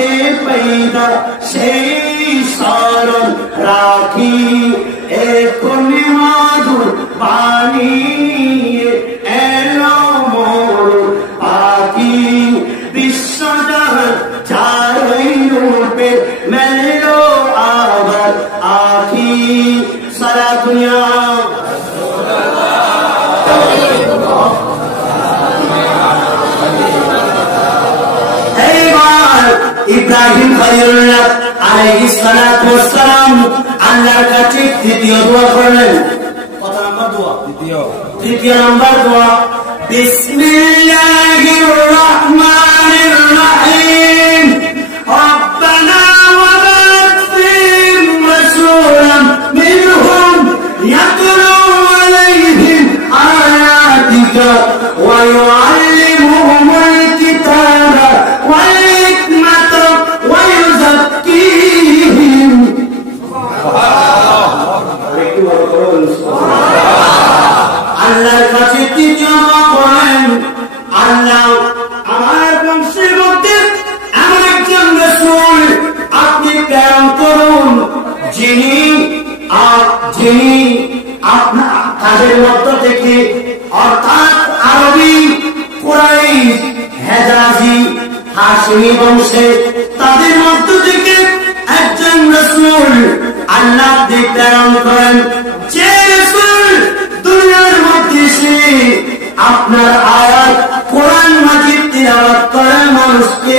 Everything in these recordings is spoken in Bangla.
হতে পয়দা সেই স্মরণ রাখি এখন মধুর বাণী এলো মোর পাখি বিশ্বজাহান চারই রূপে মেলো আবার আখি সারা দুনিয়া ইব্রাহিম খলিলুল্লাহ আলাইহিস সালাতু ওয়াস সালাম আল্লাহর কাছে তৃতীয় দোয়া করলেন। কত নম্বর দোয়া? তৃতীয় নম্বর দোয়া। বিসমিল্লাহির রহমানির রহিম রব্বানা ওয়া বা'থ ফীহিম রাসূলান মিনহুম ইয়াতলু আলাইহিম আয়াতিকা ওয়া ইউআল্লিমুহুমুল কিতাবা ওয়াল হিকমাতা ওয়া ইউযাক্কিহিম। আল্লাহর কাছে তৃতীয় দোয়া করেন, আল্লাহ আমার বংশের মধ্যে এমন একজন রাসূল আপনি প্রেরণ করুন যিনি আপনার তাদের মধ্য থেকে অর্থাৎ আরবি কুরাইশ হেজাজি হাশিমি বংশে তাদের মধ্য থেকে একজন রাসূল আল্লাহ প্রেরণ করেন যে রাসূল দুনিয়ার মধ্যে সে আপনার আয়াত কোরআন মাজিদ তিলাওয়াত করে মানুষকে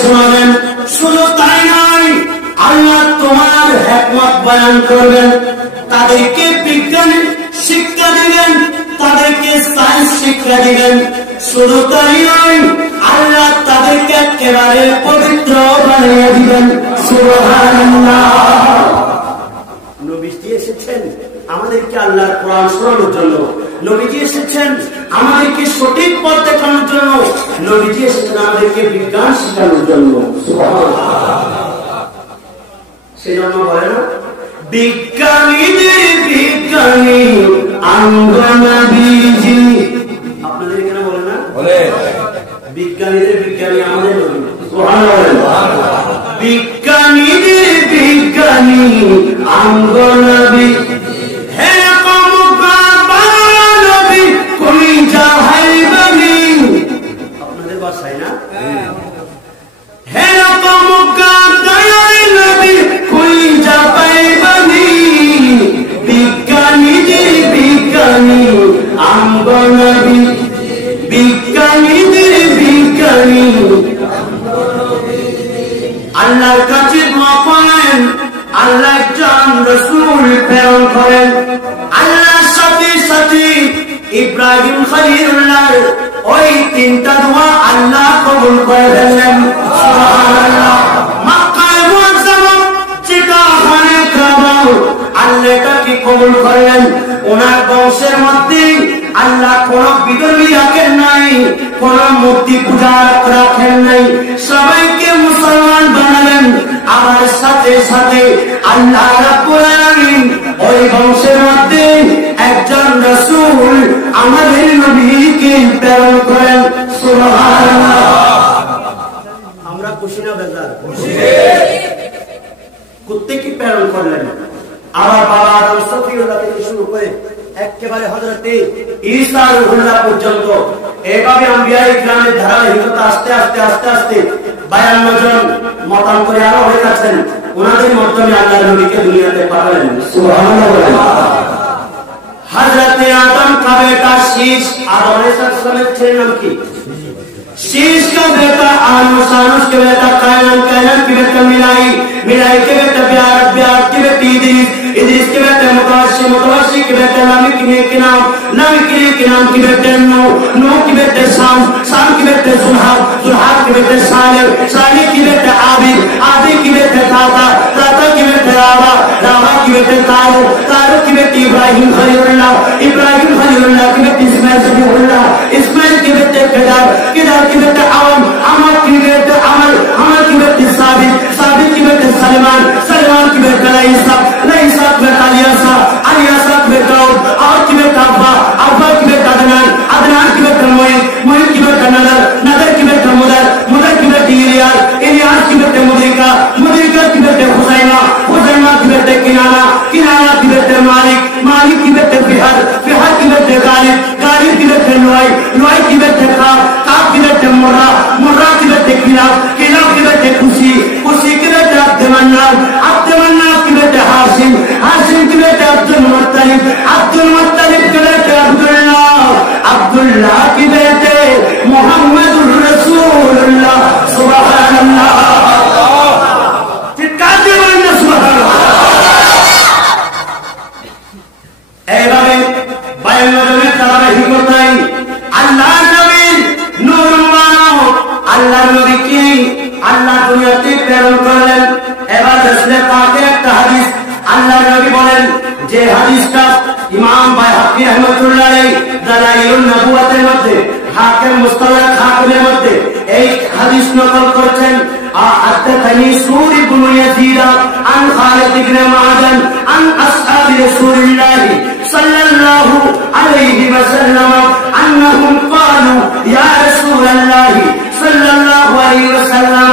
শোনাবেন। শুধু তাই নয়, আল্লাহ তোমার হিকমত বয়ান করবেন, তাদেরকে বিজ্ঞান শিক্ষা দিবেন, তাদেরকে সায়েন্স শিক্ষা দিবেন। শুধু তাই নয়, আল্লাহ তাদেরকে একেবারে পবিত্র বানিয়ে দিবেন। সুবহানাল্লাহ। নবীজি এসেছেন আমাদেরকে আল্লাহর কোরআন শোনানোর জন্য, নবীজি এসেছেন আমাদেরকে সঠিক পথ দেখানোর জন্য, নবীজি এসেছেন আমাদেরকে বিজ্ঞান শেখানোর জন্য। সেজন্য বলে না বিজ্ঞানীদের বিজ্ঞানী নবীজি। আপনাদের এখানে বলে না বিজ্ঞানীদের বিজ্ঞানী আমাদের নবী। সুবহানাল্লাহ। বিজ্ঞানীদের বিজ্ঞানী নবী হে কমকা নবী কই যাহাই বলি। আপনাদের বাসায় না হে কমকা দয়াল নবী কই যাবাই বলি। বিজ্ঞানীদের বিজ্ঞানী নবী, বিজ্ঞানীদের বিজ্ঞানী। আল্লাহর কাছে দোয়া করেন, আল্লাহ একজন রাসূল প্রেরণ করেন। আল্লাহর সাথে সাথে ইব্রাহিম খলিলুল্লাহ ওই তিনটা দোয়া আল্লাহ কবুল করে ফেললেন। সুবহানাল্লাহ। মক্কায় মুআজ্জামা যেটা ওখানে কাবা আল্লাহ এটাকে কবুল করলেন। ওনার বংশের মধ্যে আল্লাহ কোন বিধর্মী রাখেন নাই, কোন মূর্তি পূজা রাখেন নাই, সবাইকে মুসলমান বানালেন। আমার সাথে সাথে আল্লাহ রাব্বুল আলামিন ওই বংশের মধ্যে একজন রাসূল আমাদের নবীকে প্রেরণ করেন। সুবহানাল্লাহ। আমরা খুশি না বেজার? খুশি। কোত্থেকে প্রেরণ করলেন? আমার বাবা আদম সফিউল্লাহ থেকে শুরু করে একেবারে হযরতে ঈসা রূহুল্লাহ পর্যন্ত এভাবে আম্বিয়া ইকরামের ধারাবাহিকতা আস্তে আস্তে আস্তে আস্তে 52 জন মতান্তরে আরো হয়ে গেছেন। ওনাদের মাধ্যমে আল্লাহর নবীকে দুনিয়াতে পাঠালেন। সুবহানাল্লাহ। হযরতে আদম का बेटा शीश, आदम अलैहिस्सलाम के नाम की शीश का बेटा आनुस, आनुस के बेटा कायनान, कायनान के बेटा मिलाई, मिलाई के बेटा बियार, बियार के बेटा इदरीस, इदरीस के बेटा मुतवस्सी, मुतवस्सी के बेटा लामिक के नाम, लामिक के नाम के बेटा नूह, नूह के बेटा शाम, शाम के बेटा जुल्हार, जुल्हार के बेटा सालिह, सालिह के बेटा आबिद, आबिद के बेटा ताता, ताता के बेटा रावा, रावा के बेटा तारू, तारू के बेटा इब्राहिम खलीलुल्लाह, इब्राहिम खलीलुल्लाह के बेटा इस्माइल ज़बीहुल्लाह, इस्माइल के बेटा किदार, किदार के बेटा अमर, अमर के बेटा अमर, अमर के बेटा साबित, साबित के बेटा सलमान, सलमान के बेटा लईसा, लईसा के बेटा अलियासा, अलियासा के बेटा और के बेटा अब्बा, अब्बा के बेटा अदनान, अदनान के बेटा मोइन, मोइन के बेटा नदर, नदर লয় কি বেটে কাপ কি বেটে মোরা কি বেটে খিলাফ কি বেটে খুশি কি বেটে আব্দে মান্নান কি বেটে হাশিম কি বেটে আব্দুল মুত্তালিব কি বেটে আব্দুল্লাহ की बेटे मुहम्मदुर रसूलुल्लाह सुबहानल्लाह चिৎকার দিয়ে বলেন সুবহানাল্লাহ। এইভাবে বায়ুমণ্ডলে তারাহি করতেন আল্লাহর নবী নূরুল্লাহ। আল্লাহর নবীকে আল্লাহ দুনিয়াতে প্রেরণ করলেন। এবার রাসূল পাকের একটা হাদিস আল্লাহর নবী বলেন, যে হাদিসটা ইমাম বাইহাকি রাহমাতুল্লাহ আলাইহি দালাইলুন নবুওয়াতের মধ্যে হাকিম মুস্তাদরাক হাকিমের মধ্যে এই হাদিস নকল করেছেন। حدثني سور بن يزيد عن خالد بن معدن عن أصحاب رسول الله صلى الله عليه وسلم أنهم قالوا يا رسول الله صلى الله عليه وسلم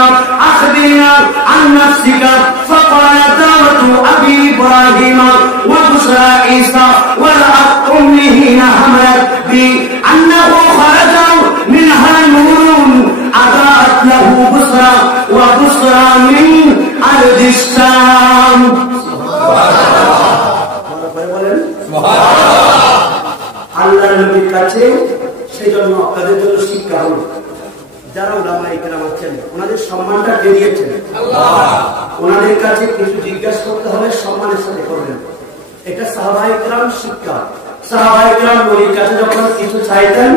أخبرنا عن نفسك فقال دعوة أبي إبراهيم وبشرى عيسى ورأت أمه حملت بي أنه خرج منها نور أضاءت له بصرى وبصرى من أرض الشام। আল্লাহর নবীর কাছে সেজন্য আপনাদের জন্য শিক্ষা হলো, যারা উলামায়ে কেরাম আছেন ওনাদের সম্মানটা বেরিয়েছেন, ওনাদের কাছে কিছু জিজ্ঞাসা করতে হবে, সম্মানের সাথে করবেন। এটা সাহাবায়ে কেরাম শিক্ষা। সাহাবায়ে কেরাম নবীর কাছে যখন কিছু চাইতেন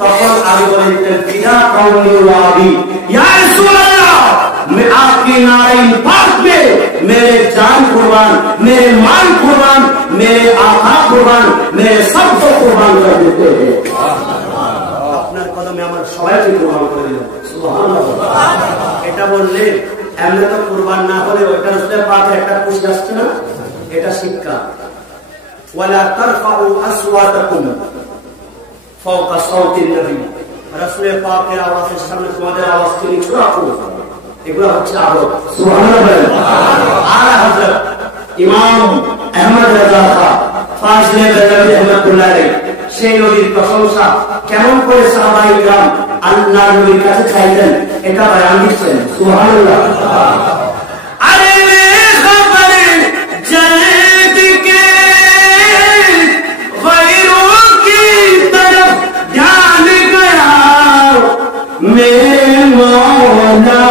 তখন আমি বলতেন বিদা কওমি ওয়াবি ইয়া রাসূলুল্লাহ मैं आपके नारायण पाक में मेरे जान कुर्बान, मेरे माल कुर्बान, मेरे आका कुर्बान, मेरे सब को कुर्बान कर देते हैं। আপনার কদমে আমার সবাইকে কুরবান করে দিলাম। সুবহানাল্লাহ। এটা বললে এমনি তো কুরবান না হলে ওইটা রাসূলের পাকের একটা খুশি আসছে না, এটা শিক্ষা। ওয়ালা তারফাউ আসওয়াতাকুম ফাওকা সাওতিন নবী, রাসূলের পাকের আওয়াজের সামনে তোমাদের আওয়াজকে নিচু রাখো, এগুলো হচ্ছে আদব। সুবহানাল্লাহ। আলা হযরত ইমাম আহমদ রাজা খান ফাজিলে বেলাবি রহমাতুল্লাহ আলাইহি সেই নবীর প্রশংসা কেমন করে সাহাবায়ে কিরাম আল্লাহর নবীর কাছে চাইতেন এটা বয়ান দিচ্ছেন। সুবহানাল্লাহ। আরে খবর জলদ কে গয়রোं की तरफ ध्यान गया मेरे मौला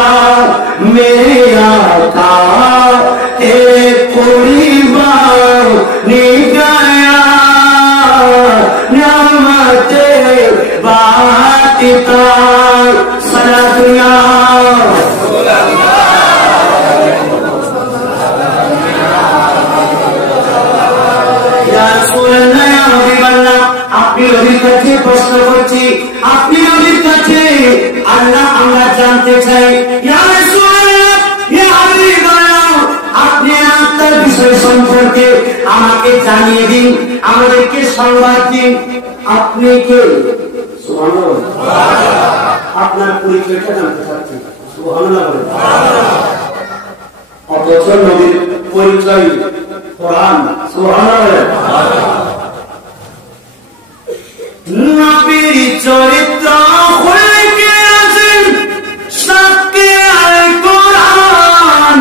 मेरा था एक कुर्बान निगाया नियामते बातिता सलातुया আপনি নবীর কাছে প্রশ্ন করছি, আপনি নবীর কাছে আল্লাহ আমরা জানতে চাই ইয়া রাসূলুল্লাহ ইয়া হাবিবাল্লাহ আপনি আপনার বিষয় সম্পর্কে আমাকে জানিয়ে দিন, আমাদেরকে সংবাদ দিন। আপনি কে? সুবহানাল্লাহ। আপনার পরিচয়টা জানতে চাচ্ছি। সুবহানাল্লাহ। অথচ নবীর পরিচয় কোরআন। সুবহানাল্লাহ। নবীর চরিত্র খুলকে আছেন সাক্ষী আল কোরআন,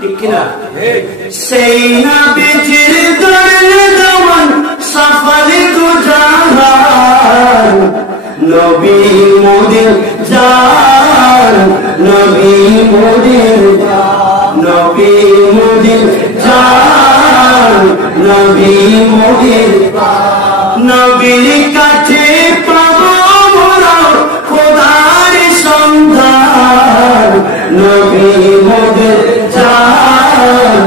ঠিক কিনা? সেই নবীর দরজা দেওয়ান সফলে গুজার নবী মোদের জান, নবী মোদের জান, নবী মোদের জান, নবী মোদের নবীর কাছে পাবো মোরা খোদার সন্ধান, নবী মোদের জান,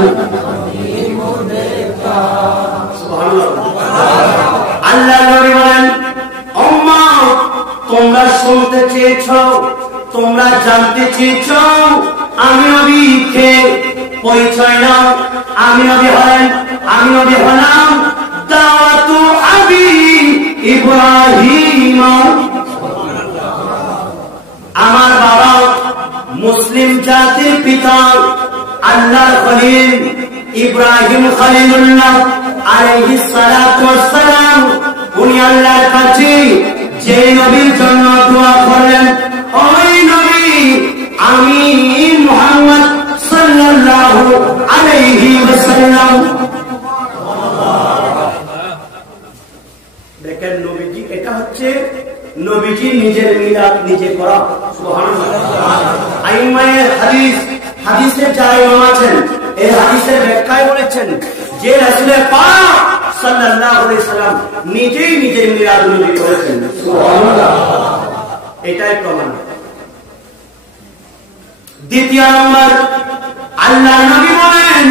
নবী মোদের জান। সুবহানাল্লাহ। আল্লাহ নবী বলেন উম্মত তোমরা শুনতে চেয়েছো, তোমরা জানতে চেয়েছো আমি নবী কে, পরিচয় নাও। আমি নবী হলাম দাওয়াতু আবি ইব্রাহিম, আমার বাবা মুসলিম জাতির পিতা আল্লাহর খলিল ইব্রাহিম খলিলুল্লাহ আলাইহিস সালাতু ওয়াস সালাম, উনি আল্লাহর কাছে যে নবীর জন্য দোয়া করলেন ওই নবী আমি মুহাম্মদ সাল্লাল্লাহু আলাইহি ওয়াসাল্লাম। দেখেন নবীজি, এটা হচ্ছে নবীজি নিজের মিলাদ নিজে করা। সুবহানাল্লাহ। আইমায়ে হাদিস, হাদিসের যারা ইমাম আছেন এই হাদিসের ব্যাখ্যায় বলেছেন যে রাসূল পাক সাল্লাল্লাহু আলাইহি সাল্লাম নিজেই নিজের মিলাদ নবী করেছেন। সুবহানাল্লাহ। এটাই প্রমাণ। দ্বিতীয় নম্বর, আল্লাহ নবী বলেন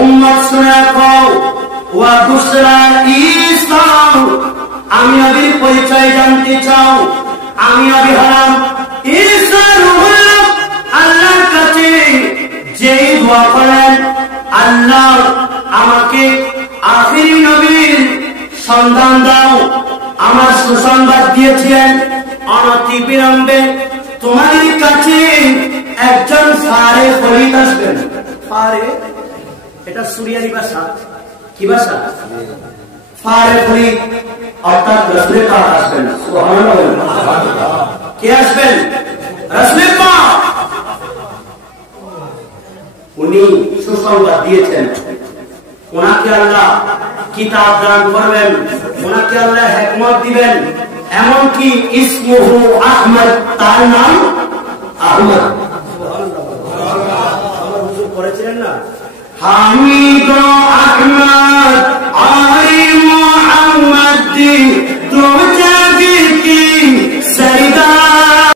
উম্মত শুনে রাখো ওয়া বুশরা ঈসা, আমি নবীর পরিচয় জানতে চাও, আমি নবী হলাম ঈসা রূহুল্লাহ। আল্লাহর কাছে যেই দোয়া করেন আল্লাহ আমাকে আখিরি নবীর সন্ধান দাও, আমার সুসংবাদ দিয়েছিলেন অনতি বিলম্বে তোমাদের কাছে একজন ফারে ফরিদ আসবেন। ফারে এটা সুরিয়ানি ভাষা। কি ভাষা? ফারে ফরিদ, অর্থাৎ রাসূলের পাক আসবেন। সুবহানাল্লাহ। কে আসবেন? রাসূলের পাক। উনি সুসংবাদ দিয়েছেন, ওনাকে আল্লাহ কিতাব দান করবেন, ওনাকে আল্লাহ হিকমত দিবেন, এমনকি ইসমুহু আহমদ, তার নাম আহমদ। আমার হুজুর পড়েছিলেন না, হামিদ আহমদ আই মুহাম্মদ